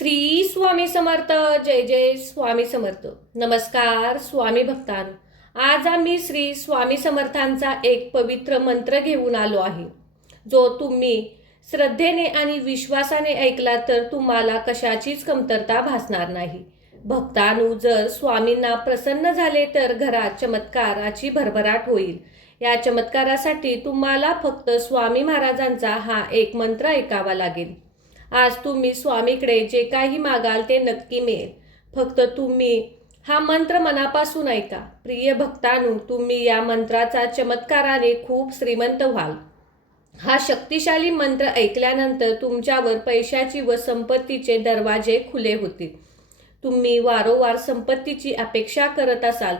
श्री स्वामी समर्थ. जय जय स्वामी समर्थ. नमस्कार स्वामी भक्तांनो. आज आम्ही श्री स्वामी समर्थांचा एक पवित्र मंत्र घेऊन आलो आहे, जो तुम्ही श्रद्धेने आणि विश्वासाने ऐकला तर तुम्हाला कशाचीच कमतरता भासणार नाही. भक्तांनो, जर स्वामींना प्रसन्न झाले तर घरात चमत्काराची भरभराट होईल. या चमत्कारासाठी तुम्हाला फक्त स्वामी महाराजांचा हा एक मंत्र ऐकावा लागेल. आज तुम्ही स्वामीकडे जे काही मागाल ते नक्की मिळेल. फक्त तुम्ही हा मंत्र मनापासून ऐका. प्रिय भक्तांनो, तुम्ही या मंत्राचा चमत्काराने खूप श्रीमंत व्हाल. हा शक्तिशाली मंत्र ऐकल्यानंतर तुमच्यावर पैशाची व संपत्तीचे दरवाजे खुले होतील. तुम्ही वारंवार संपत्तीची अपेक्षा करत असाल,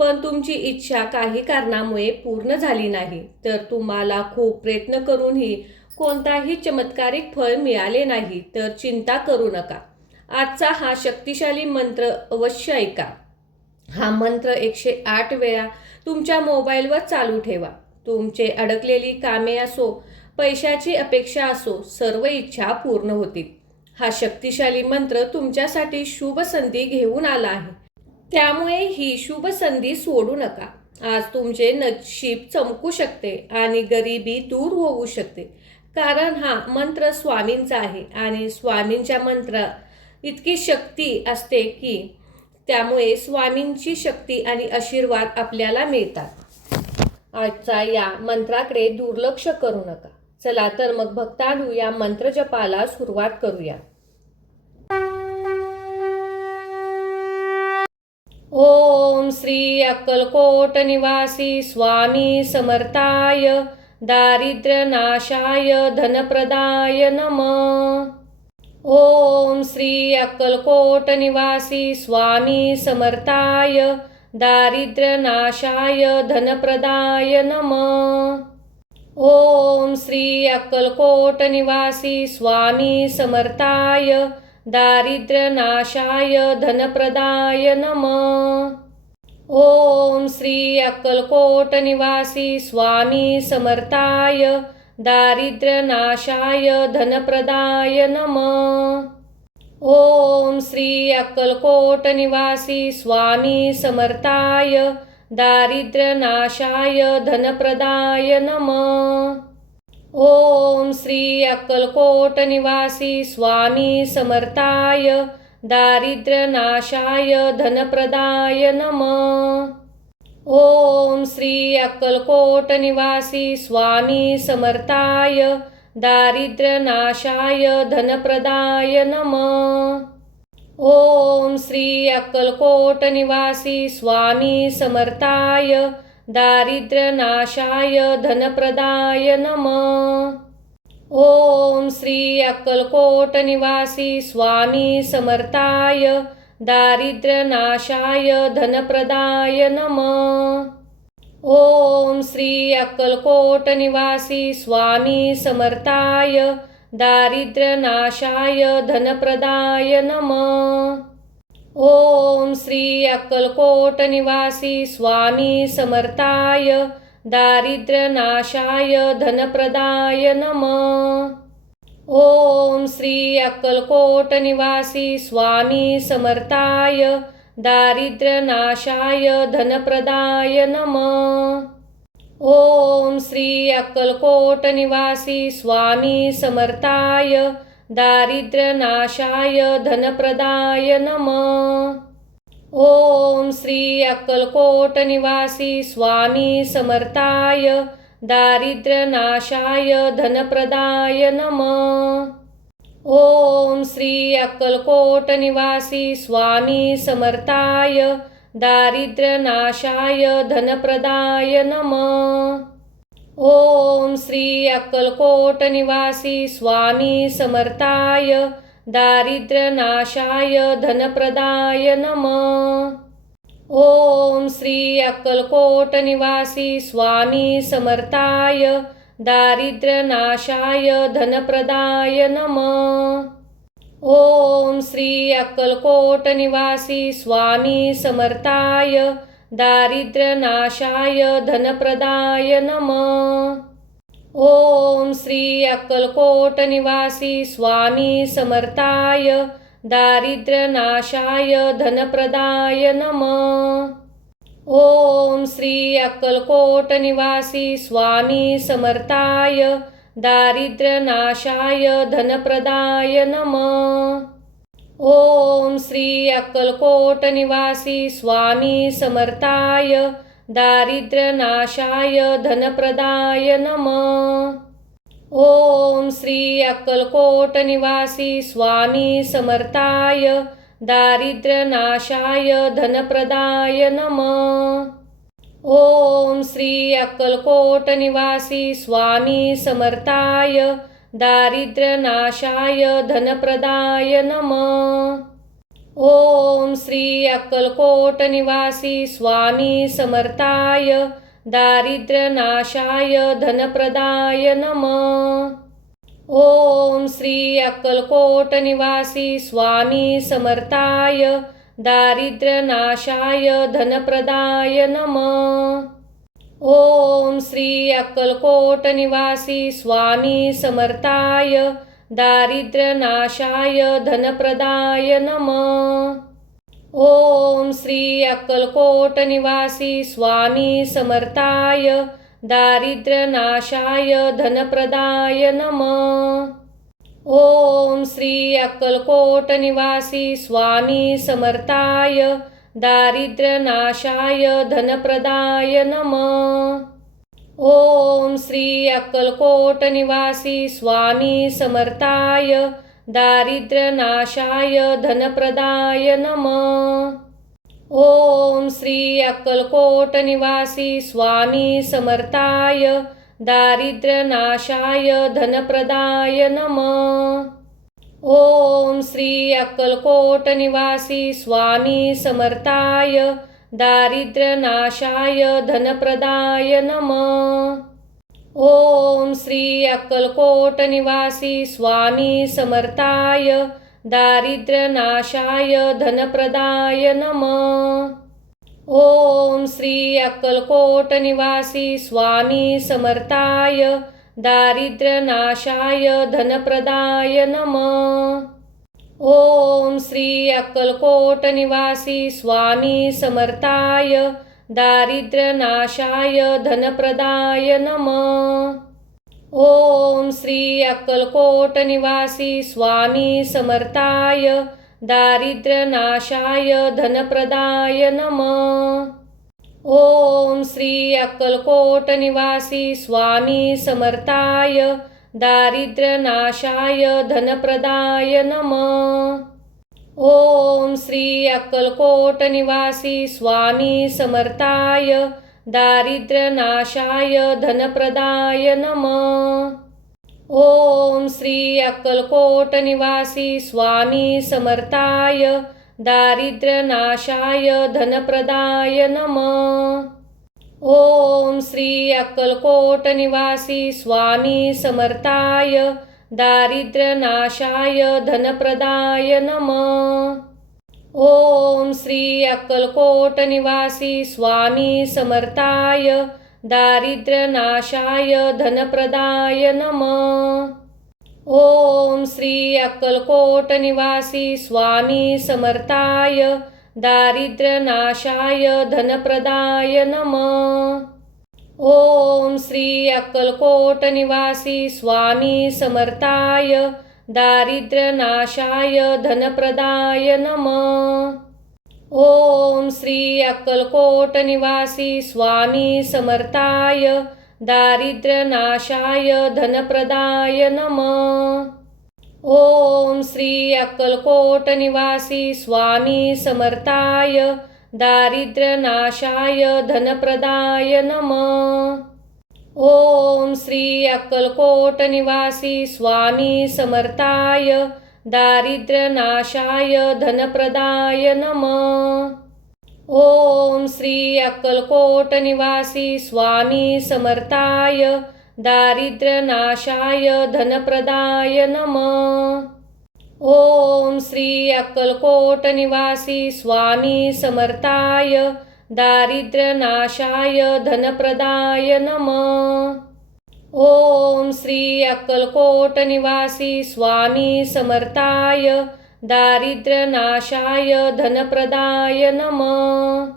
पण तुमची इच्छा काही कारणामुळे पूर्ण झाली नाही, तर तुम्हाला खूप प्रयत्न करूनही कोणताही चमत्कारिक फळ मिळाले नाही, तर चिंता करू नका. आजचा हा शक्तिशाली मंत्र अवश्य ऐका. हा मंत्र 108 वेळा तुमच्या मोबाईलवर चालू ठेवा. तुमचे अडकलेली कामे असो, पैशाची अपेक्षा असो, सर्व इच्छा पूर्ण होतील. हा शक्तिशाली मंत्र तुमच्यासाठी शुभ संधी घेऊन आला आहे, त्यामुळे ही शुभ संधी सोडू नका. आज तुमचे नशीब चमकू शकते आणि गरिबी दूर होऊ शकते, कारण हा मंत्र स्वामींचा आहे आणि स्वामींच्या मंत्रात इतकी शक्ती असते की त्यामुळे स्वामींची शक्ती आणि आशीर्वाद आपल्याला मिळतात. आजच्या या मंत्राकडे दुर्लक्ष करू नका. चला तर मग भक्तांनो, या मंत्र जपाला सुरुवात करूया. ओम श्री अक्कलकोट निवासी स्वामी समर्थाय दारिद्र्य नाशाय धनप्रदाय नमः. ओम श्री अक्कलकोट निवासी स्वामी समर्थाय दारिद्र्य नाशाय धनप्रदाय नमः. ओम श्री अक्कलकोट निवासी स्वामी समर्थाय दारिद्र्य नाशाय धनप्रदाय नमः. ओम श्री अक्कलकोट निवासी स्वामी समर्थाय दारिद्र्य नाशाय धनप्रदाय नमः. ओम श्री अक्कलकोट निवासी स्वामी समर्थाय दारिद्र्य नाशाय धनप्रदाय नमः. ओम श्री अक्कलकोट निवासी स्वामी समर्थाय दारिद्र्य नाशाय धनप्रदाय नमः. ओम श्री अक्कलकोट निवासी स्वामी समर्थाय दारिद्र्य नाशाय धनप्रदाय नमः. ओम श्री अक्कलकोट निवासी स्वामी समर्थाय दारिद्र्य नाशाय धनप्रदाय नमः. ओम श्री अक्कलकोट निवासी स्वामी समर्थाय दारिद्र्य नाशाय धनप्रदाय नमः. ओम श्री अक्कलकोट निवासी स्वामी समर्थाय दारिद्र्य नाशाय धनप्रदाय नमः. ओम श्री अक्कलकोट निवासी स्वामी समर्थाय दारिद्र्य नाशाय धनप्रदाय नमः. ओम श्री अक्कलकोट निवासी स्वामी समर्थाय दारिद्र्य नाशाय धनप्रदाय नमः. ओम श्री अक्कलकोट निवासी स्वामी समर्थाय दारिद्र्य नाशाय धनप्रदाय नमः. ओम श्री अक्कलकोट निवासी स्वामी समर्थाय दारिद्र्य नाशाय धनप्रदाय नमः. ओम श्री अक्कलकोट निवासी स्वामी समर्थाय दारिद्र्य नाशाय धनप्रदाय नमः. ओम श्री अक्कलकोट निवासी स्वामी समर्थाय दारिद्र्य नाशाय धनप्रदाय नमः. ओम श्री अक्कलकोट निवासी स्वामी समर्थाय दारिद्र्य नाशाय धनप्रदाय नमः. ओम श्री अक्कलकोट निवासी स्वामी समर्थाय दारिद्र्य नाशाय धनप्रदाय नमः. ओम श्री अक्कलकोट निवासी स्वामी समर्थाय दारिद्र्यनाशाय धनप्रदाय नमः. ओम श्री अक्कलकोट निवासी स्वामी समर्थाय दारिद्र्यनाशाय धनप्रदाय नमः. ओम श्री अक्कलकोट निवासी स्वामी समर्थाय दारिद्र्यनाशाय धनप्रदाय नमः. ओम श्री अक्कलकोट निवासी स्वामी समर्थाय दारिद्र्यनाशाय धनप्रदाय नमः. ओम श्री अक्कलकोट निवासी स्वामी समर्थाय दारिद्र्यनाशाय धनप्रदाय नमः. ओम श्री अक्कलकोट निवासी स्वामी समर्थाय दारिद्र्यनाशाय धनप्रदाय नमः. ओम श्री अक्कलकोट निवासी स्वामी समर्थाय दारिद्र्यनाशाय धनप्रदाय नमः. ओम श्री अक्कलकोट निवासी स्वामी समर्थाय दारिद्र्यनाशाय धनप्रदाय नमः. ओम श्री अक्कलकोट निवासी स्वामी समर्थाय दारिद्र्यनाशाय धनप्रदाय नमः. ओम श्री अक्कलकोट निवासी स्वामी समर्थाय दारिद्र्यनाशाय धनप्रदाय नमः. ओम श्री अक्कलकोट निवासी स्वामी समर्थाय दारिद्र्यनाशाय धनप्रदाय नमः. ओम श्री अक्कलकोट निवासी स्वामी समर्थाय दारिद्र्यनाशाय धनप्रदाय नमः. ओम श्री अक्कलकोट निवासी स्वामी समर्थाय दारिद्र्यनाशाय धनप्रदाय नमः. ओम श्री अक्कलकोट निवासी स्वामी समर्थाय दारिद्र्यनाशाय धनप्रदाय नमः. ओम श्री अक्कलकोट निवासी स्वामी समर्थाय दारिद्र्यनाशाय धनप्रदाय नमः. ओम श्री अक्कलकोट निवासी स्वामी समर्थाय दारिद्र्यनाशाय धनप्रदाय नमः. ओम श्री अक्कलकोट निवासी स्वामी समर्थाय दारिद्र्यनाशाय धनप्रदाय नमः. ओम श्री अक्कलकोट निवासी स्वामी समर्थाय दारिद्र्यनाशाय धनप्रदाय नमः. ओम श्री अक्कलकोट निवासी स्वामी समर्थाय दारिद्र्यनाशाय धनप्रदाय नमः. ओम श्री अक्कलकोट निवासी स्वामी समर्थाय दारिद्र्यनाशाय धनप्रदाय नमः. ओम श्री अक्कलकोट निवासी स्वामी समर्थाय दारिद्र्यनाशाय धनप्रदाय नमः. ओम श्री अक्कलकोट निवासी स्वामी समर्थाय दारिद्र्यनाशाय धनप्रदाय नमः. ओम श्री अक्कलकोट निवासी स्वामी समर्थाय दारिद्र्यनाशाय धनप्रदाय नमः. ओम श्री अक्कलकोट निवासी स्वामी समर्थाय दारिद्र्यनाशाय धनप्रदाय नमः. ओम श्री अक्कलकोट निवासी स्वामी समर्थाय दारिद्र्यनाशाय धनप्रदाय नमः. ओम श्री अक्कलकोट निवासी स्वामी समर्थाय दारिद्र्यनाशाय धनप्रदाय नमः. ओम श्री अक्कलकोट निवासी स्वामी समर्थाय दारिद्र्यनाशाय धनप्रदाय नमः. ओम श्री अक्कलकोट निवासी स्वामी समर्थाय दारिद्र्यनाशाय धनप्रदाय नमः. ओम श्री अक्कलकोट निवासी स्वामी समर्थाय दारिद्र्यनाशाय धनप्रदाय नमः. ओम श्री अक्कलकोट निवासी स्वामी समर्थाय दारिद्र्यनाशाय धनप्रदाय नमः.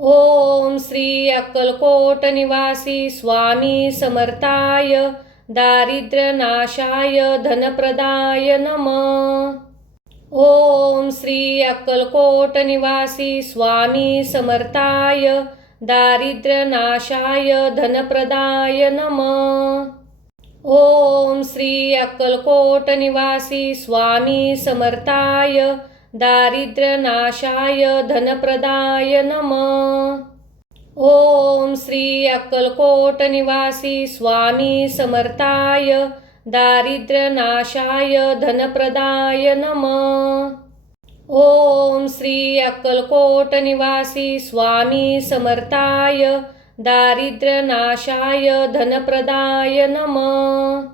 ओम श्री अक्कलकोट निवासी स्वामी समर्थाय दारिद्र्यनाशाय धनप्रदाय नमः. ओम श्री अक्कलकोट निवासी स्वामी समर्थाय दारिद्र्यनाशाय धनप्रदाय नमः. ओम श्री अक्कलकोट निवासी स्वामी समर्थाय दारिद्र्यनाशाय धनप्रदाय नमः. ओम श्री अक्कलकोट निवासी स्वामी समर्थाय दारिद्र्यनाशाय धनप्रदाय नमः. ओम श्री अक्कलकोट निवासी स्वामी समर्थाय दारिद्र्यनाशाय धनप्रदाय नमः.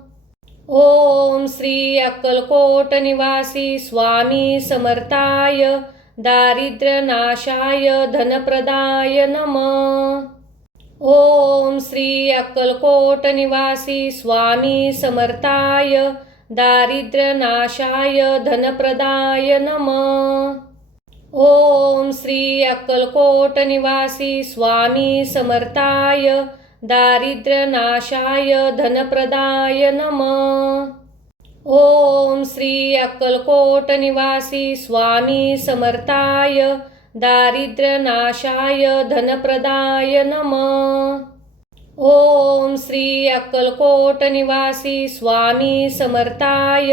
ओम श्री अक्कलकोट निवासी स्वामी समर्थाय दारिद्र्यनाशाय धनप्रदाय नमः. ओम श्री अक्कलकोट निवासी स्वामी समर्थाय दारिद्र्यनाशाय धनप्रदाय नमः. ओम श्री अक्कलकोट निवासी स्वामी समर्थाय दारिद्र्यनाशाय धनप्रदाय नमः. ओम श्री अक्कलकोट निवासी स्वामी समर्थाय दारिद्र्यनाशाय धनप्रदाय नमः. ओम श्री अक्कलकोट निवासी स्वामी समर्थाय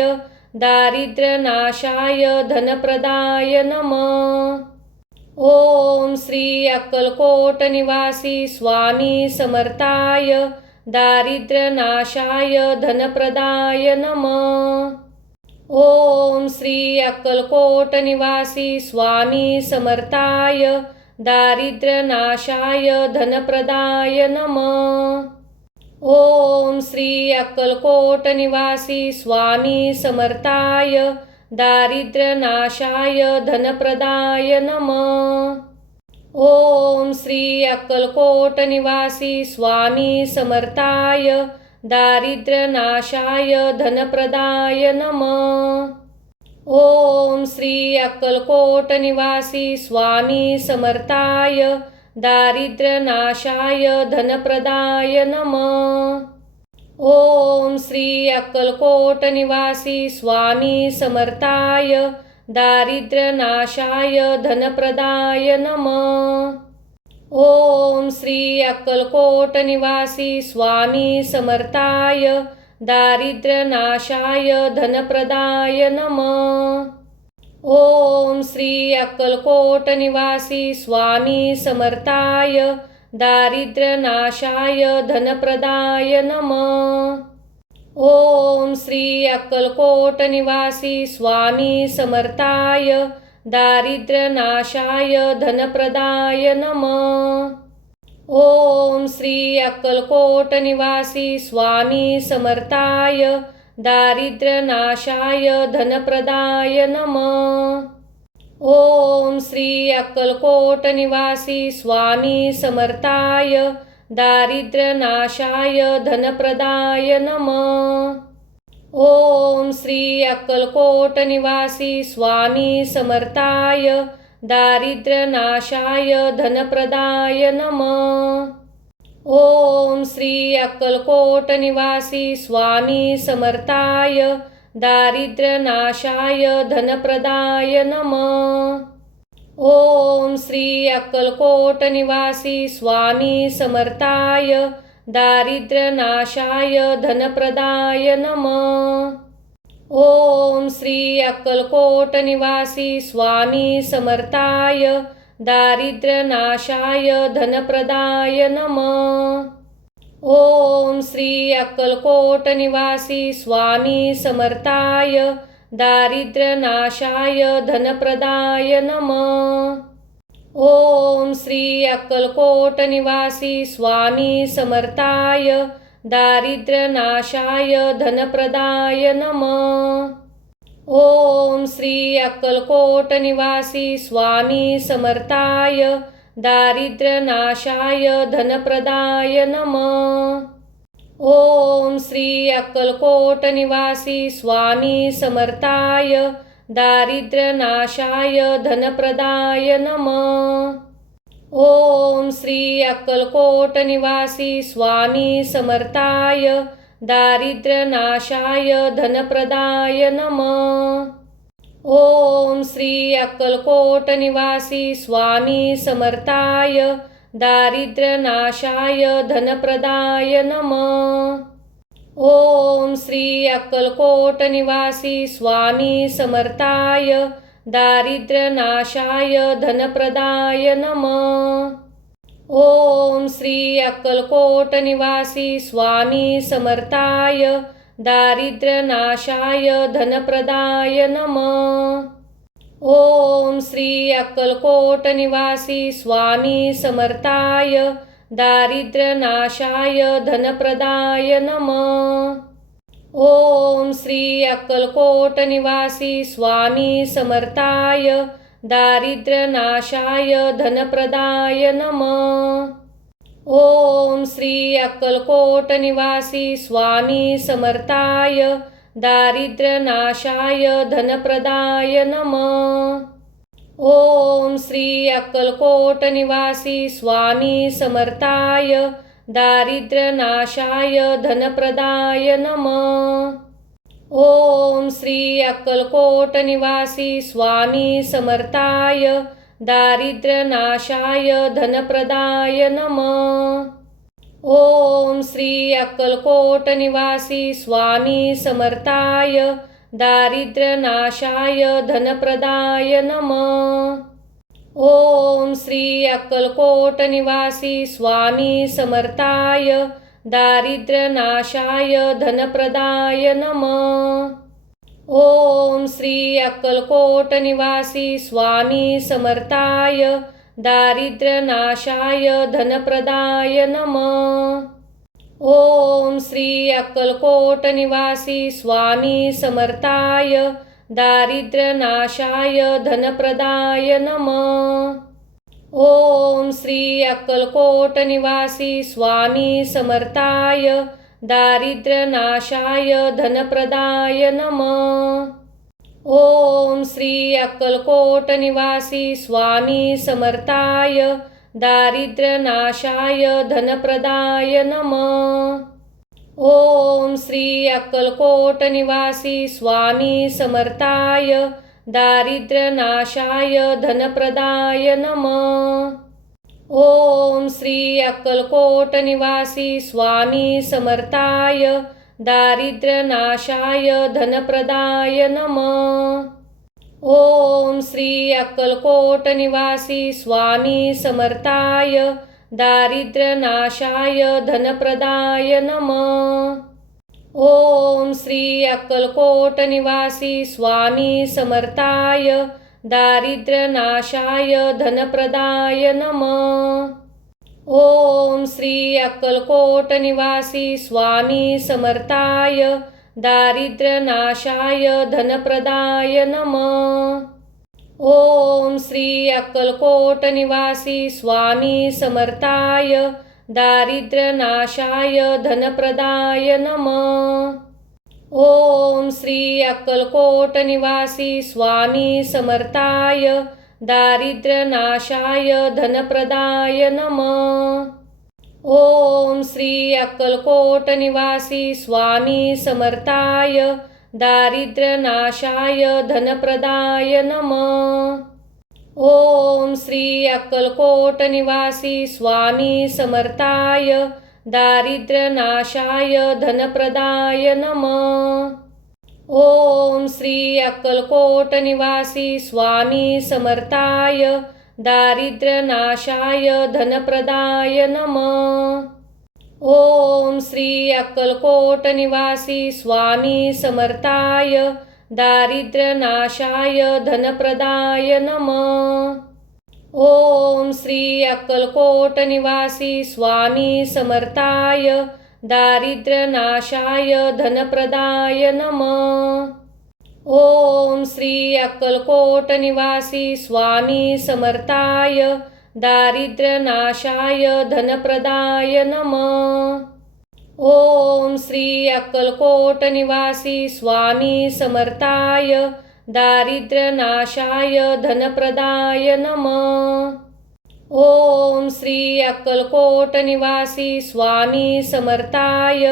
दारिद्र्यनाशाय धनप्रदाय नमः. ओम श्री अक्कलकोट निवासी स्वामी समर्थाय दारिद्र्यनाशाय धनप्रदाय नमः. ओम श्री अक्कलकोट निवासी स्वामी समर्थाय दारिद्र्यनाशाय धनप्रदाय नमः. ओम श्री अक्कलकोट निवासी स्वामी समर्थाय दारिद्र्यनाशाय धनप्रदाय नमः. ओम श्री अक्कलकोट निवासी स्वामी समर्थाय दारिद्र्यनाशाय धनप्रदाय नमः. ओम श्री अक्कलकोट निवासी स्वामी समर्थाय दारिद्र्यनाशाय धनप्रदाय नमः. ओम श्री अक्कलकोट निवासी स्वामी समर्थाय दारिद्र्यनाशाय धनप्रदाय नमः. ओम श्री अक्कलकोट निवासी स्वामी समर्थाय दारिद्र्यनाशाय धनप्रदाय नमः. ओम श्री अक्कलकोट निवासी स्वामी समर्थाय दारिद्र्यनाशाय धनप्रदाय नमः. ओम श्री अक्कलकोट निवासी स्वामी समर्थाय दारिद्र्यनाशाय धनप्रदाय नमः. ओम श्री अक्कलकोट निवासी स्वामी समर्थाय दारिद्र्यनाशाय धनप्रदाय नमः. ओम श्री अक्कलकोट निवासी स्वामी समर्थाय दारिद्र्यनाशाय धनप्रदाय नमः. ओम श्री अक्कलकोट निवासी स्वामी समर्थाय दारिद्र्यनाशाय धनप्रदाय नमः. ओम श्री अक्कलकोट निवासी स्वामी समर्थाय दारिद्र्यनाशाय धनप्रदाय नमः. ओम श्री अक्कलकोट निवासी स्वामी समर्थाय दारिद्र्यनाशाय धनप्रदाय नमः. ओम श्री अक्कलकोट निवासी स्वामी समर्थाय दारिद्र्यनाशाय धनप्रदाय नमः. ओम श्री अक्कलकोट निवासी स्वामी समर्थाय दारिद्र्यनाशाय धनप्रदाय नमः. ओम श्री अक्कलकोट निवासी स्वामी समर्थाय दारिद्र्यनाशाय धनप्रदाय नमः. ओम श्री अक्कलकोट निवासी स्वामी समर्थाय दारिद्र्यनाशाय धनप्रदाय नमः. ओम श्री अक्कलकोट निवासी स्वामी समर्थाय दारिद्र्यनाशाय धनप्रदाय नमः. ओम श्री अक्कलकोट निवासी स्वामी समर्थाय दारिद्र्यनाशाय धनप्रदाय नमः. ओम श्री अक्कलकोट निवासी स्वामी समर्थाय दारिद्र्यनाशाय धनप्रदाय नमः. ओम श्री अक्कलकोट निवासी स्वामी समर्थाय दारिद्र्यनाशाय धनप्रदाय नमः. ओम श्री अक्कलकोट निवासी स्वामी समर्थाय दारिद्र्यनाशाय धनप्रदाय नमः. ओम श्री अक्कलकोट निवासी स्वामी समर्थाय दारिद्र्यनाशाय धनप्रदाय नमः. ओम श्री अक्कलकोट निवासी स्वामी समर्थाय दारिद्र्यनाशाय धनप्रदाय नमः. ओम श्री अक्कलकोट निवासी स्वामी समर्थाय दारिद्र्यनाशाय धनप्रदाय नमः. ओम श्री अक्कलकोट निवासी स्वामी समर्थाय दारिद्र्यनाशाय धनप्रदाय नमः. ओम श्री अक्कलकोट निवासी स्वामी समर्थाय दारिद्र्यनाशाय धनप्रदाय नमः. ओम श्री अक्कलकोट निवासी स्वामी समर्थाय दारिद्र्यनाशाय धनप्रदाय नमः. ओम श्री अक्कलकोट निवासी स्वामी समर्थाय दारिद्र्यनाशाय धनप्रदाय नमः. ओम श्री अक्कलकोट निवासी स्वामी समर्थाय दारिद्र्यनाशाय धनप्रदाय नमः. ओम श्री अक्कलकोट निवासी स्वामी समर्थाय दारिद्र्यनाशाय धनप्रदाय नमः. ओम श्री अक्कलकोट निवासी स्वामी समर्थाय दारिद्र्यनाशाय धनप्रदाय नमः. ओम श्री अक्कलकोट निवासी स्वामी समर्थाय दारिद्र्यनाशाय धनप्रदाय नमः. ओम श्री अक्कलकोट निवासी स्वामी समर्थाय दारिद्र्यनाशाय धनप्रदाय नमः. ओम श्री अक्कलकोट निवासी स्वामी समर्थाय दारिद्र्यनाशाय धनप्रदाय नमः. ओम श्री अक्कलकोट निवासी स्वामी समर्थाय दारिद्र्यनाशाय धनप्रदाय नमः. ओम श्री अक्कलकोट निवासी स्वामी समर्थाय दारिद्र्यनाशाय धनप्रदाय नमः. ओम श्री अक्कलकोट निवासी स्वामी समर्थाय दारिद्र्यनाशाय धनप्रदाय नमः. ओम श्री अक्कलकोट निवासी स्वामी समर्थाय दारिद्र्यनाशाय धनप्रदाय नमः. ओम श्री अक्कलकोट निवासी स्वामी समर्थाय दारिद्र्यनाशाय धनप्रदाय नमः. ओम श्री अक्कलकोट निवासी स्वामी समर्थाय दारिद्र्यनाशाय धनप्रदाय नमः. ओम श्री अक्कलकोट निवासी स्वामी समर्थाय दारिद्र्यनाशाय धनप्रदाय नमः. ओम श्री अक्कलकोट निवासी स्वामी समर्थाय दारिद्र्यनाशाय धनप्रदाय नमः. ओम श्री अक्कलकोट निवासी स्वामी समर्थाय दारिद्र्यनाशाय धनप्रदाय नमः. ओम श्री अक्कलकोट निवासी स्वामी समर्थाय दारिद्र्यनाशाय धनप्रदाय नमः. ओम श्री अक्कलकोट निवासी स्वामी समर्थाय दारिद्र्यनाशाय धनप्रदाय नमः. ओम श्री अक्कलकोट निवासी स्वामी समर्थाय दारिद्र्यनाशाय धनप्रदाय नमः. ओम श्री अक्कलकोट निवासी स्वामी समर्थाय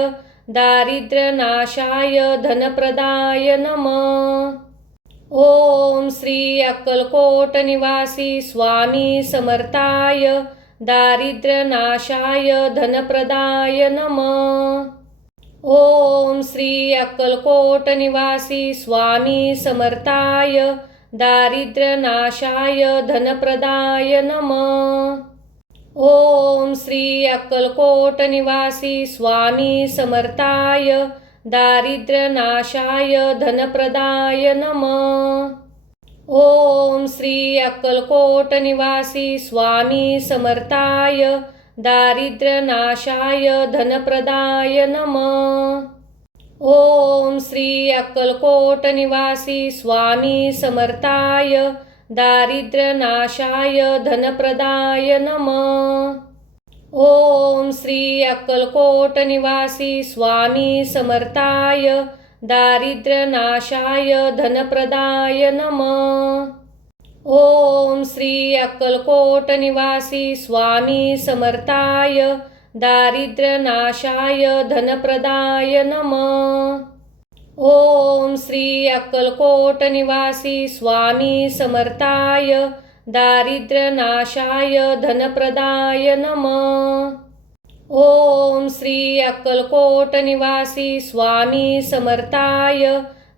दारिद्र्यनाशाय धनप्रदाय नमः. ओम श्री अक्कलकोट निवासी स्वामी समर्थाय दारिद्र्यनाशाय धनप्रदाय नमः. ओम श्री अक्कलकोट निवासी स्वामी समर्थाय दारिद्र्यनाशाय धनप्रदाय नमः. ओम श्री अक्कलकोट निवासी स्वामी समर्थाय दारिद्र्यनाशाय धनप्रदाय नमः. ओम श्री अक्कलकोट निवासी स्वामी समर्थाय दारिद्र्यनाशाय धनप्रदाय नमः. ओम श्री अक्कलकोट निवासी स्वामी समर्थाय दारिद्र्यनाशाय धनप्रदाय नमः. ओम श्री अक्कलकोट निवासी स्वामी समर्थाय दारिद्र्यनाशाय धनप्रदाय नमः. ओम श्री अक्कलकोट निवासी स्वामी समर्थाय दारिद्र्यनाशाय धनप्रदाय नमः. ओम श्री अक्कलकोट निवासी स्वामी समर्थाय दारिद्र्यनाशाय धनप्रदाय नमः. ओम श्री अक्कलकोट निवासी स्वामी समर्थाय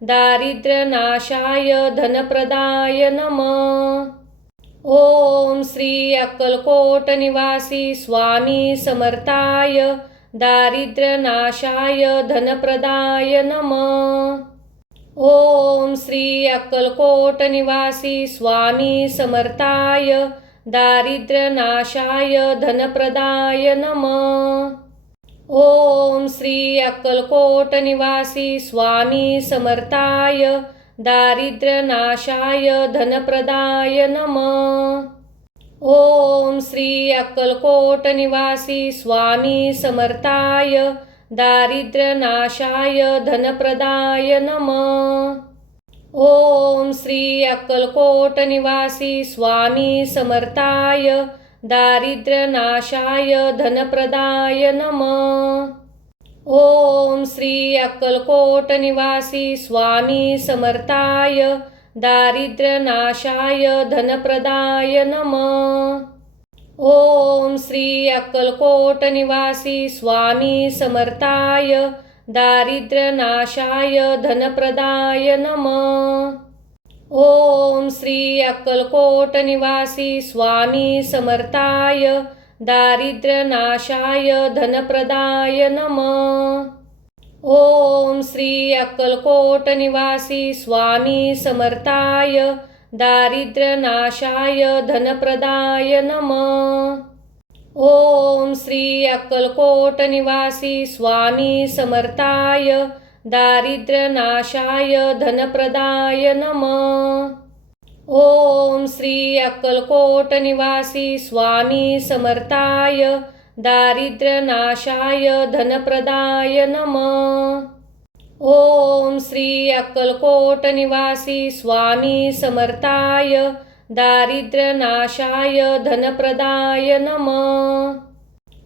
दारिद्र्यनाशाय धनप्रदाय नमः. ओम श्री अक्कलकोट निवासी स्वामी समर्थाय दारिद्र्यनाशाय धनप्रदाय नमः. ओम श्री अक्कलकोट निवासी स्वामी समर्थाय दारिद्र्यनाशाय धनप्रदाय नमः. ओम श्री अक्कलकोट निवासी स्वामी समर्थाय दारिद्र्यनाशाय धनप्रदाय नमः. ओम श्री अक्कलकोट निवासी स्वामी समर्थाय दारिद्र्यनाशाय धनप्रदाय नमः. ओम श्री अक्कलकोट निवासी स्वामी समर्थाय दारिद्र्यनाशाय धनप्रदाय नमः. ओम श्री अक्कलकोट निवासी स्वामी समर्थाय दारिद्र्यनाशाय धनप्रदाय नमः. ओम श्री अक्कलकोट निवासी स्वामी समर्थाय दारिद्र्यनाशाय धनप्रदाय नमः. ओम श्री अक्कलकोट निवासी स्वामी समर्थाय दारिद्र्यनाशाय धनप्रदाय नमः. ओम श्री अक्कलकोट निवासी स्वामी समर्थाय दारिद्र्यनाशाय धनप्रदाय नमः. ओम श्री अक्कलकोट निवासी स्वामी समर्थाय दारिद्र्यनाशाय धनप्रदाय नमः. ओम श्री अक्कलकोट निवासी स्वामी समर्थाय दारिद्र्यनाशाय धनप्रदाय नमः. ओम श्री अक्कलकोट निवासी स्वामी समर्थाय दारिद्र्यनाशाय धनप्रदाय नमः.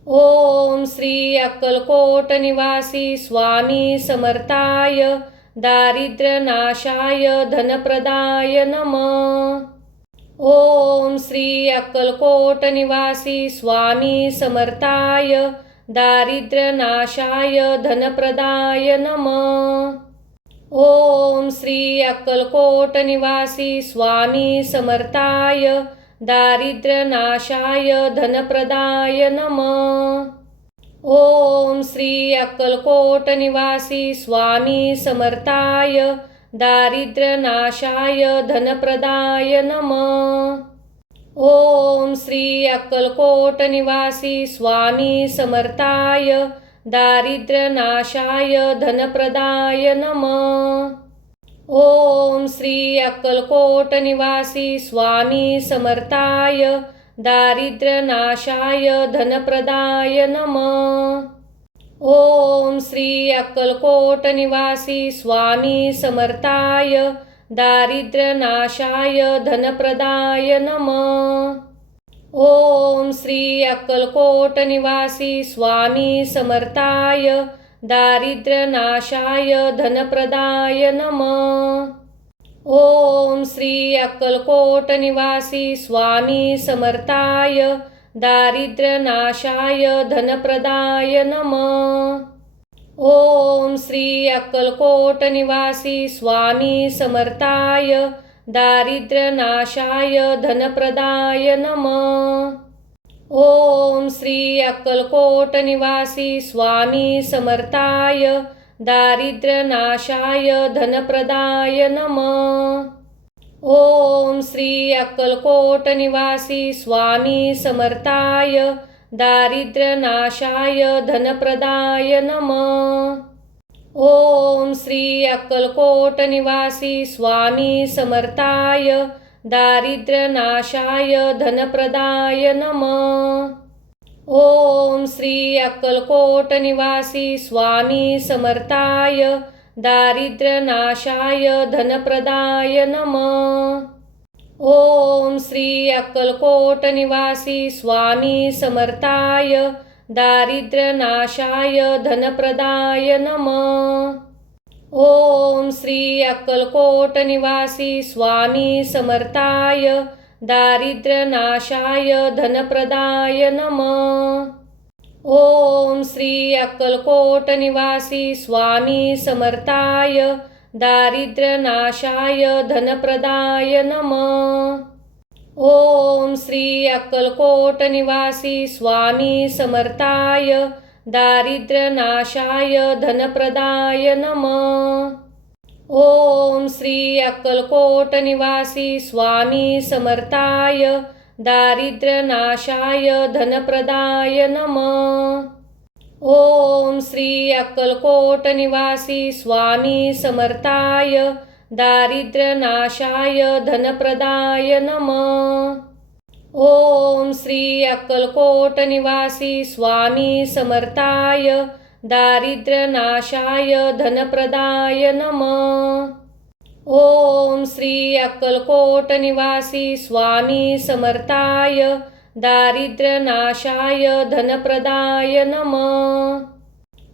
ओम श्री अक्कलकोट निवासी स्वामी समर्थाय दारिद्र्यनाशाय धनप्रदाय नमः. ओम श्री अक्कलकोट निवासी स्वामी समर्थाय दारिद्र्यनाशाय धनप्रदाय नमः. ओम श्री अक्कलकोट निवासी स्वामी समर्थाय दारिद्र्यनाशाय धनप्रदाय नमः. ओम श्री अक्कलकोट निवासी स्वामी समर्थाय दारिद्र्यनाशाय धनप्रदाय नमः. ओम श्री अक्कलकोट निवासी स्वामी समर्थाय दारिद्र्यनाशाय धनप्रदाय नमः. ओम श्री अक्कलकोट निवासी स्वामी समर्थाय दारिद्र्यनाशाय धनप्रदाय नमः. ओम श्री अक्कलकोट निवासी स्वामी समर्थाय दारिद्र्यनाशाय धनप्रदाय नमः. ओम श्री अक्कलकोट निवासी स्वामी समर्थाय दारिद्र्यनाशाय धनप्रदाय नमः. ओम श्री अक्कलकोट निवासी स्वामी समर्थाय दारिद्र्यनाशाय धनप्रदाय नमः. ओम श्री अक्कलकोट निवासी स्वामी समर्थाय दारिद्र्यनाशाय धनप्रदाय नमः. ओम श्री अक्कलकोट निवासी स्वामी समर्थाय दारिद्र्यनाशाय धनप्रदाय नमः. ओम श्री अक्कलकोट निवासी स्वामी समर्थाय दारिद्र्यनाशाय धनप्रदाय नमः. ओम श्री अक्कलकोट निवासी स्वामी समर्थाय दारिद्र्यनाशाय धनप्रदाय नमः. ओम श्री अक्कलकोट निवासी स्वामी समर्थाय दारिद्र्यनाशाय धनप्रदाय नमः. ओम श्री अक्कलकोट निवासी स्वामी समर्थाय दारिद्र्यनाशाय धनप्रदाय नमः. ओम श्री अक्कलकोट निवासी स्वामी समर्थाय दारिद्र्यनाशाय धनप्रदाय नमः. ओम श्री अक्कलकोट निवासी स्वामी समर्थाय दारिद्र्यनाशाय धनप्रदाय नमः. ओम श्री अक्कलकोट निवासी स्वामी समर्थाय दारिद्र्यनाशाय धनप्रदाय नमः. ओम श्री अक्कलकोट निवासी स्वामी समर्थाय दारिद्र्यनाशाय धनप्रदाय नमः. ओम श्री अक्कलकोट निवासी स्वामी समर्थाय दारिद्र्यनाशाय धनप्रदाय नमः. ओम श्री अक्कलकोट निवासी स्वामी समर्थाय दारिद्र्यनाशाय धनप्रदाय नमः. ओम श्री अक्कलकोट निवासी स्वामी समर्थाय दारिद्र्यनाशाय धनप्रदाय नमः.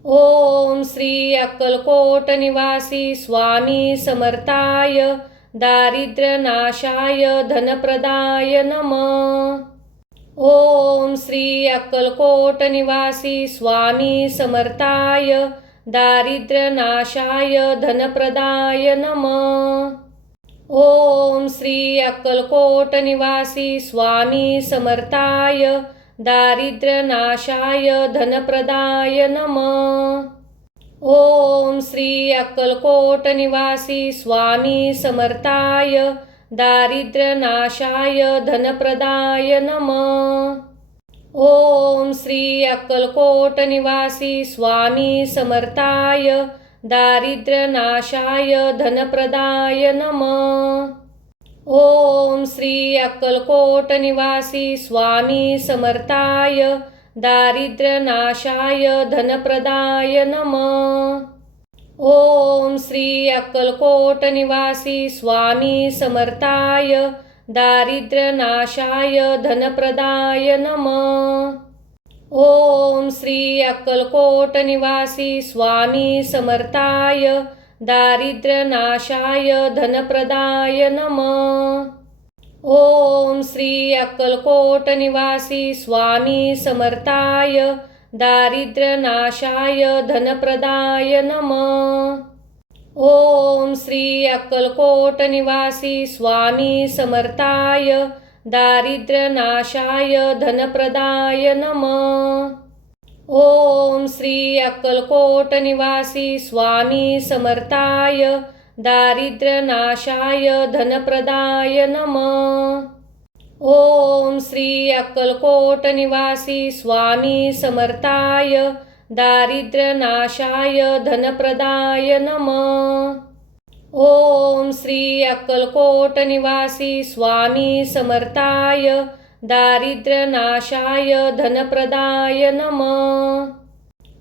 ओम श्री अक्कलकोट निवासी स्वामी समर्थाय दारिद्र्यनाशाय धनप्रदाय नमः. ओम श्री अक्कलकोट निवासी स्वामी समर्थाय दारिद्र्यनाशाय धनप्रदाय नमः. ओम श्री अक्कलकोट निवासी स्वामी समर्थाय दारिद्र्यनाशाय धनप्रदाय नमः. ओम श्री अक्कलकोट निवासी स्वामी समर्थाय दारिद्र्यनाशाय धनप्रदाय नमः. ओम श्री अक्कलकोट निवासी स्वामी समर्थाय दारिद्र्यनाशाय धनप्रदाय नमः. ओम श्री अक्कलकोट निवासी स्वामी समर्थाय दारिद्र्यनाशाय धनप्रदाय नमः. ओम श्री अक्कलकोट निवासी स्वामी समर्थाय दारिद्र्यनाशाय धनप्रदाय नमः. ओम श्री अक्कलकोट निवासी स्वामी समर्थाय दारिद्र्यनाशाय धनप्रदाय नमः. ओम श्री अक्कलकोट निवासी स्वामी समर्थाय दारिद्र्यनाशाय धनप्रदाय नमः. ओम श्री अक्कलकोट निवासी स्वामी समर्थाय दारिद्र्यनाशाय धनप्रदाय नमः. ओम श्री अक्कलकोट निवासी स्वामी समर्थाय दारिद्र्यनाशाय धनप्रदाय नमः. ओम श्री अक्कलकोट निवासी स्वामी समर्थाय दारिद्र्यनाशाय धनप्रदाय नमः. ओम श्री अक्कलकोट निवासी स्वामी समर्थाय दारिद्र्यनाशाय धनप्रदाय नमः.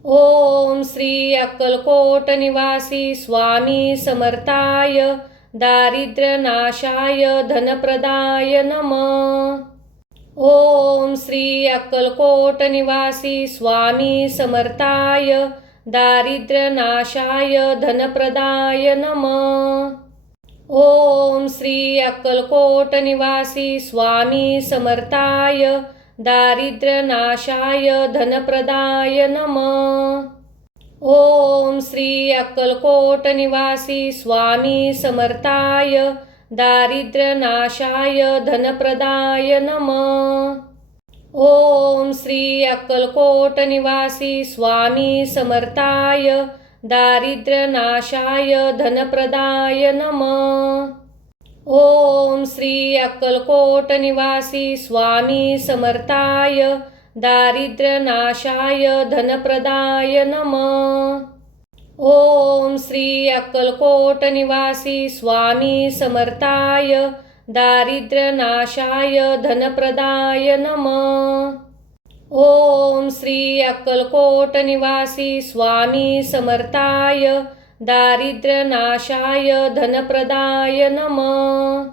ओम श्री अक्कलकोट निवासी स्वामी समर्थाय दारिद्र्यनाशाय धनप्रदाय नमः. ओम श्री अक्कलकोट निवासी स्वामी समर्थाय दारिद्र्यनाशाय धनप्रदाय नमः. ओम श्री अक्कलकोट निवासी स्वामी समर्थाय दारिद्र्यनाशाय धनप्रदाय नमः. ओम श्री अक्कलकोट निवासी स्वामी समर्थाय दारिद्र्यनाशाय धनप्रदाय नमः. ओम श्री अक्कलकोट निवासी स्वामी समर्थाय दारिद्र्यनाशाय धनप्रदाय नमः. ओम श्री अक्कलकोट निवासी स्वामी समर्थाय दारिद्र्यनाशाय धनप्रदाय नमः. ओम श्री अक्कलकोट निवासी स्वामी समर्थाय दारिद्र्यनाशाय धनप्रदाय नमः. ओम श्री अक्कलकोट निवासी स्वामी समर्थाय दारिद्र्यनाशाय धनप्रदाय नमः.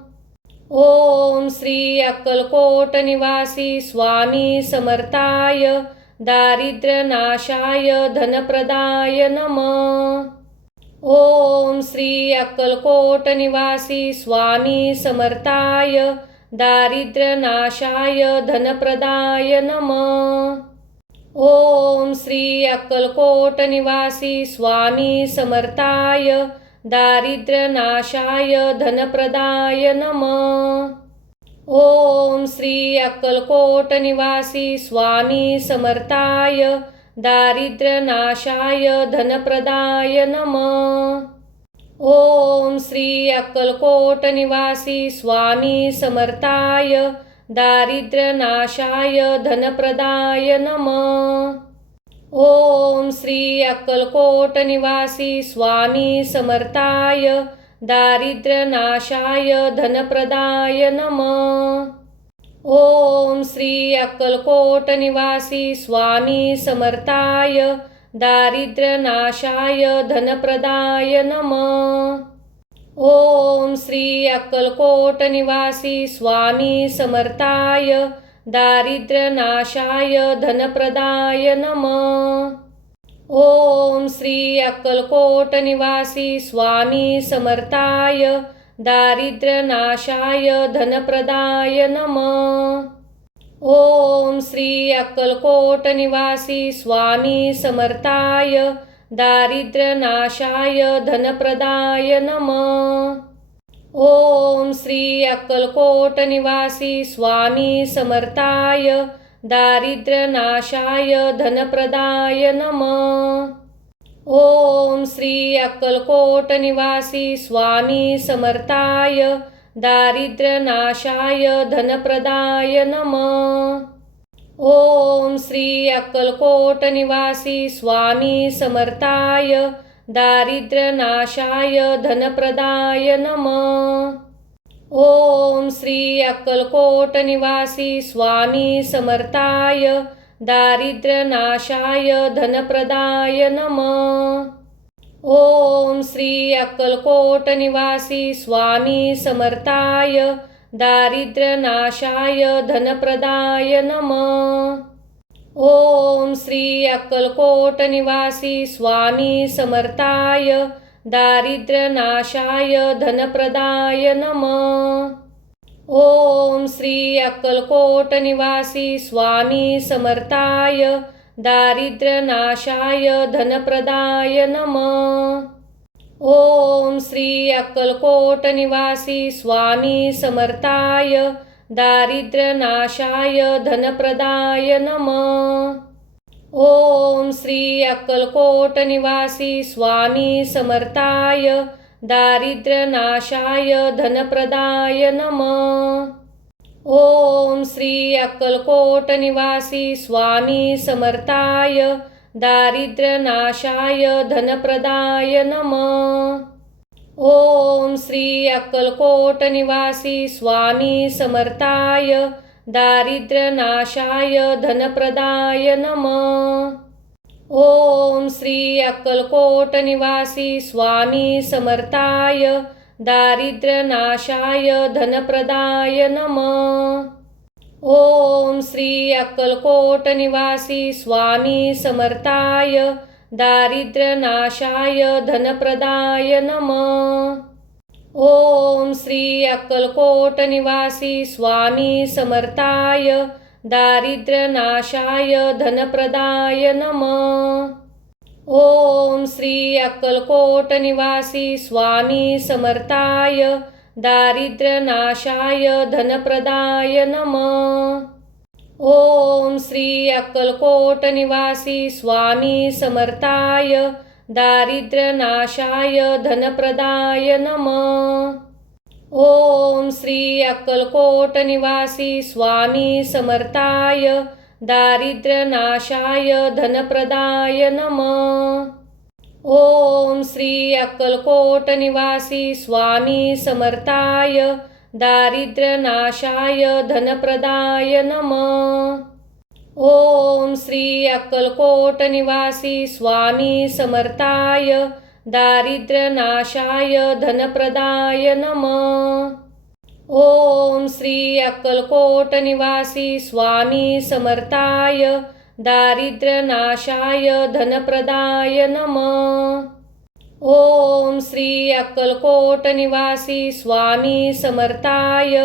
ओम श्री अक्कलकोट निवासी स्वामी समर्थाय दारिद्र्यनाशाय धनप्रदाय नमः. ओम श्री अक्कलकोट निवासी स्वामी समर्थाय दारिद्र्यनाशाय धनप्रदाय नमः. ओम श्री अक्कलकोट निवासी स्वामी समर्थाय दारिद्र्यनाशाय धनप्रदाय नमः. ओम श्री अक्कलकोट निवासी स्वामी समर्थाय दारिद्र्यनाशाय धनप्रदाय नमः. ओम श्री अक्कलकोट निवासी स्वामी समर्थाय दारिद्र्यनाशाय धनप्रदाय नमः. ओम श्री अक्कलकोट निवासी स्वामी समर्थाय दारिद्र्यनाशाय धनप्रदाय नमः. ओम श्री अक्कलकोट निवासी स्वामी समर्थाय दारिद्र्यनाशाय धनप्रदाय नमः. ओम श्री अक्कलकोट निवासी स्वामी समर्थाय दारिद्र्यनाशाय धनप्रदाय नमः. ओम श्री अक्कलकोट निवासी स्वामी समर्थाय दारिद्र्यनाशाय धनप्रदाय नमः. ओम श्री अक्कलकोट निवासी स्वामी समर्थाय दारिद्र्यनाशाय धनप्रदाय नमः. ओम श्री अक्कलकोट निवासी स्वामी समर्थाय दारिद्र्यनाशाय धनप्रदाय नमः. ओम श्री अक्कलकोट निवासी स्वामी समर्थाय दारिद्र्यनाशाय धनप्रदाय नमः. ओम श्री अक्कलकोट निवासी स्वामी समर्थाय दारिद्र्यनाशाय धनप्रदाय नमः. ओम श्री अक्कलकोट निवासी स्वामी समर्थाय दारिद्र्यनाशाय धनप्रदाय नमः. ओम श्री अक्कलकोट निवासी स्वामी समर्थाय दारिद्र्यनाशाय धनप्रदाय नमः. ओम श्री अक्कलकोट निवासी स्वामी समर्थाय दारिद्र्यनाशाय धनप्रदाय नमः. ओम श्री अक्कलकोट निवासी स्वामी समर्थाय दारिद्र्यनाशाय धनप्रदाय नमः. ओम श्री अक्कलकोट निवासी स्वामी समर्थाय दारिद्र्यनाशाय धनप्रदाय नमः. ओम श्री अक्कलकोट निवासी स्वामी समर्थाय दारिद्र्यनाशाय धनप्रदाय नमः. ओम श्री अक्कलकोट निवासी स्वामी समर्थाय दारिद्र्यनाशाय धनप्रदाय नमः. ओम श्री अक्कलकोट निवासी स्वामी समर्थाय दारिद्र्यनाशाय धनप्रदाय नमः. ओम श्री अक्कलकोट निवासी स्वामी समर्थाय दारिद्र्यनाशाय धनप्रदाय नमः. ओम श्री अक्कलकोट निवासी स्वामी समर्थाय दारिद्र्यनाशाय धनप्रदाय नमः. ओम श्री अक्कलकोट निवासी स्वामी समर्थाय दारिद्र्यनाशाय धनप्रदाय नमः. ओम श्री अक्कलकोट निवासी स्वामी समर्थाय दारिद्र्यनाशाय धनप्रदाय नमः. ओम श्री अक्कलकोट निवासी स्वामी समर्थाय दारिद्र्यनाशाय धनप्रदाय नमः. ओम श्री अक्कलकोट निवासी स्वामी समर्थाय दारिद्र्यनाशाय धनप्रदाय नमः. ओम श्री अक्कलकोट निवासी स्वामी समर्थाय दारिद्र्यनाशाय धनप्रदाय नमः. ओम श्री अक्कलकोट निवासी स्वामी समर्थाय दारिद्र्यनाशाय धनप्रदाय नमः. ओम श्री अक्कलकोट निवासी स्वामी समर्थाय दारिद्र्यनाशाय धनप्रदाय नमः. ओम श्री अक्कलकोट निवासी स्वामी समर्थाय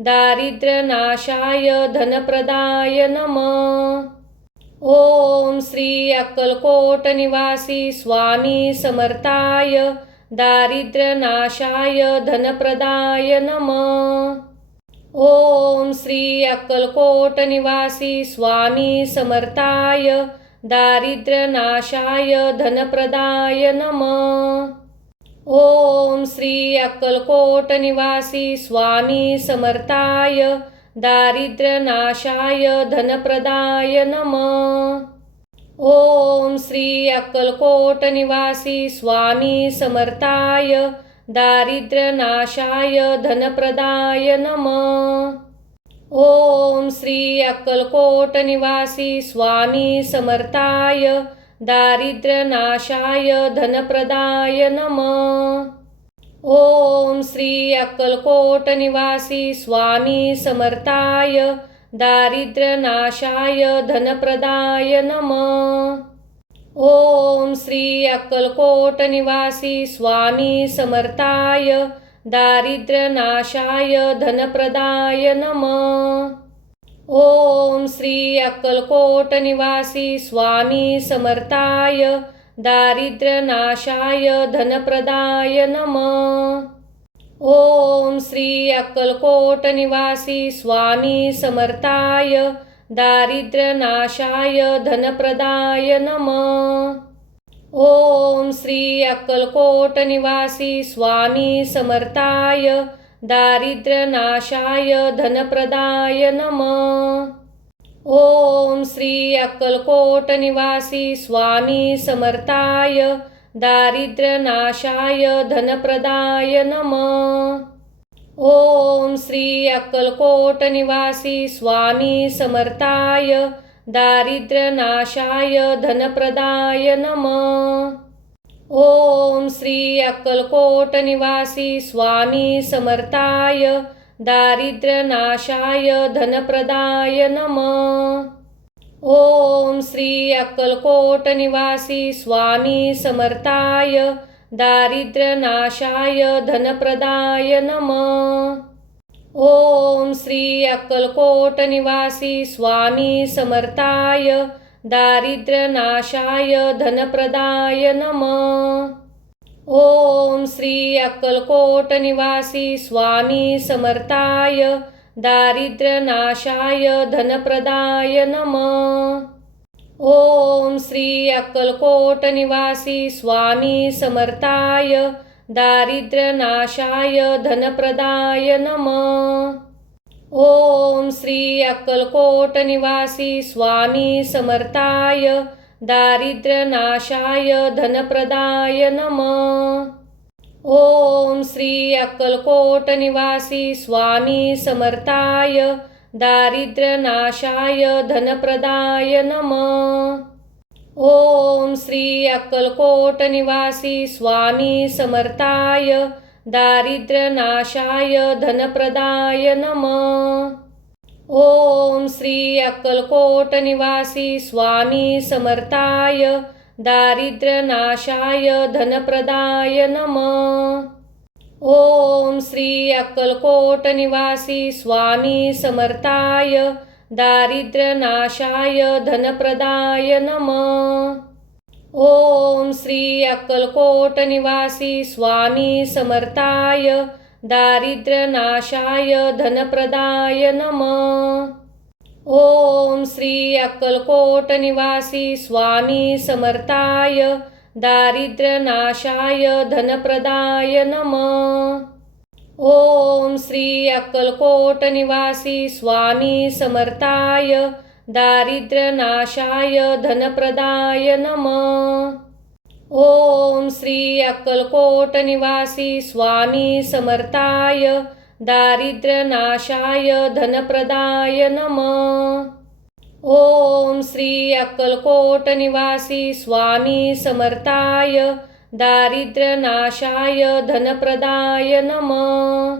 दारिद्र्यनाशाय धनप्रदाय नमः. ओम श्री अक्कलकोट निवासी स्वामी समर्थाय दारिद्र्यनाशाय धनप्रदाय नमः. ओम श्री अक्कलकोट निवासी स्वामी समर्थाय दारिद्र्यनाशाय धनप्रदाय नमः. ओम श्री अक्कलकोट निवासी स्वामी समर्थाय दारिद्र्यनाशाय धनप्रदाय नमः. ओम श्री अक्कलकोट निवासी स्वामी समर्थाय दारिद्र्यनाशाय धनप्रदाय नमः. ओम श्री अक्कलकोट निवासी स्वामी समर्थाय दारिद्र्यनाशाय धनप्रदाय नमः. ओम श्री अक्कलकोट निवासी स्वामी समर्थाय दारिद्र्यनाशाय धनप्रदाय नमः. ओम श्री अक्कलकोट निवासी स्वामी समर्थाय दारिद्र्यनाशाय धनप्रदाय नमः. ओम श्री अक्कलकोट निवासी स्वामी समर्थाय दारिद्र्यनाशाय धनप्रदाय नमः. ओम श्री अक्कलकोट निवासी स्वामी समर्थाय दारिद्र्यनाशाय धनप्रदाय नमः. ओम श्री अक्कलकोट निवासी स्वामी समर्थाय दारिद्र्यनाशाय धनप्रदाय नमः. ओम श्री अक्कलकोट निवासी स्वामी समर्थाय दारिद्र्यनाशाय धनप्रदाय नमः. ओम श्री अक्कलकोट निवासी स्वामी समर्थाय दारिद्र्यनाशाय धनप्रदाय नमः. ओम श्री अक्कलकोट निवासी स्वामी समर्थाय दारिद्र्यनाशाय धनप्रदाय नमः. ओम श्री अक्कलकोट निवासी स्वामी समर्थाय दारिद्र्यनाशाय धनप्रदाय नमः. ओम श्री अक्कलकोट निवासी स्वामी समर्थाय दारिद्र्यनाशाय धनप्रदाय नमः. ओम श्री अक्कलकोट निवासी स्वामी समर्थाय दारिद्र्यनाशाय धनप्रदाय नमः. ओम श्री अक्कलकोट निवासी स्वामी समर्थाय दारिद्र्यनाशाय धनप्रदाय नमः. ओम श्री अक्कलकोट निवासी स्वामी समर्थाय दारिद्र्यनाशाय धनप्रदाय नमः. ओम श्री अक्कलकोट निवासी स्वामी समर्थाय दारिद्र्यनाशाय धनप्रदाय नमः. ओम श्री अक्कलकोट निवासी स्वामी समर्थाय दारिद्र्यनाशाय धनप्रदाय नमः. ओम श्री अक्कलकोट निवासी स्वामी समर्थाय दारिद्र्यनाशाय धनप्रदाय नमः. ओम श्री अक्कलकोट निवासी स्वामी समर्थाय दारिद्र्यनाशाय धनप्रदाय नमः. ओम श्री अक्कलकोट निवासी स्वामी समर्थाय दारिद्र्यनाशाय धनप्रदाय नमः. ओम श्री अक्कलकोट निवासी स्वामी समर्थाय दारिद्र्यनाशाय धनप्रदाय नमः. ओम श्री अक्कलकोट निवासी स्वामी समर्थाय दारिद्र्यनाशाय धनप्रदाय नमः. ओम श्री अक्कलकोट निवासी स्वामी समर्थाय दारिद्र्यनाशाय धनप्रदाय नमः. ओम श्री अक्कलकोट निवासी स्वामी समर्थाय दारिद्र्यनाशाय धनप्रदाय नमः.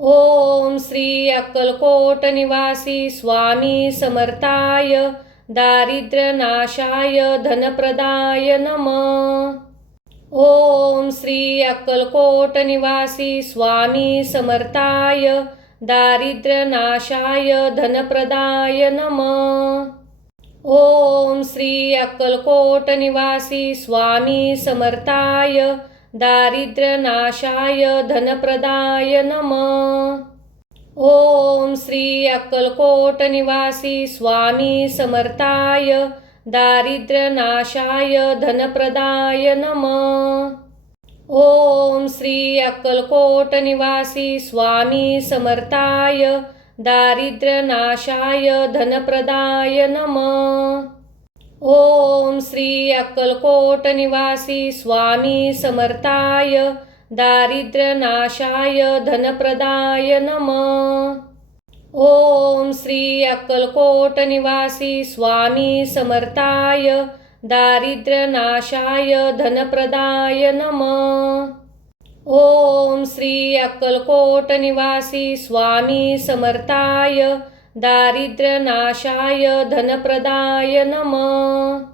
ओम श्री अक्कलकोट निवासी स्वामी समर्थाय दारिद्र्यनाशाय धनप्रदाय नमः. ओम श्री अक्कलकोट निवासी स्वामी समर्थाय दारिद्र्यनाशाय धनप्रदाय नमः. ओम श्री अक्कलकोट निवासी स्वामी समर्थाय दारिद्र्यनाशाय धनप्रदाय नमः. ओम श्री अक्कलकोट निवासी स्वामी समर्थाय दारिद्र्यनाशाय धनप्रदाय नमः. ओम श्री अक्कलकोट निवासी स्वामी समर्थाय दारिद्र्यनाशाय धनप्रदाय नमः. ओम श्री अक्कलकोट निवासी स्वामी समर्थाय दारिद्र्यनाशाय धनप्रदाय नमः. ओम श्री अक्कलकोट निवासी स्वामी समर्थाय दारिद्र्यनाशाय धनप्रदाय नमः. ओम श्री अक्कलकोट निवासी स्वामी समर्थाय दारिद्र्यनाशाय धनप्रदाय नमः.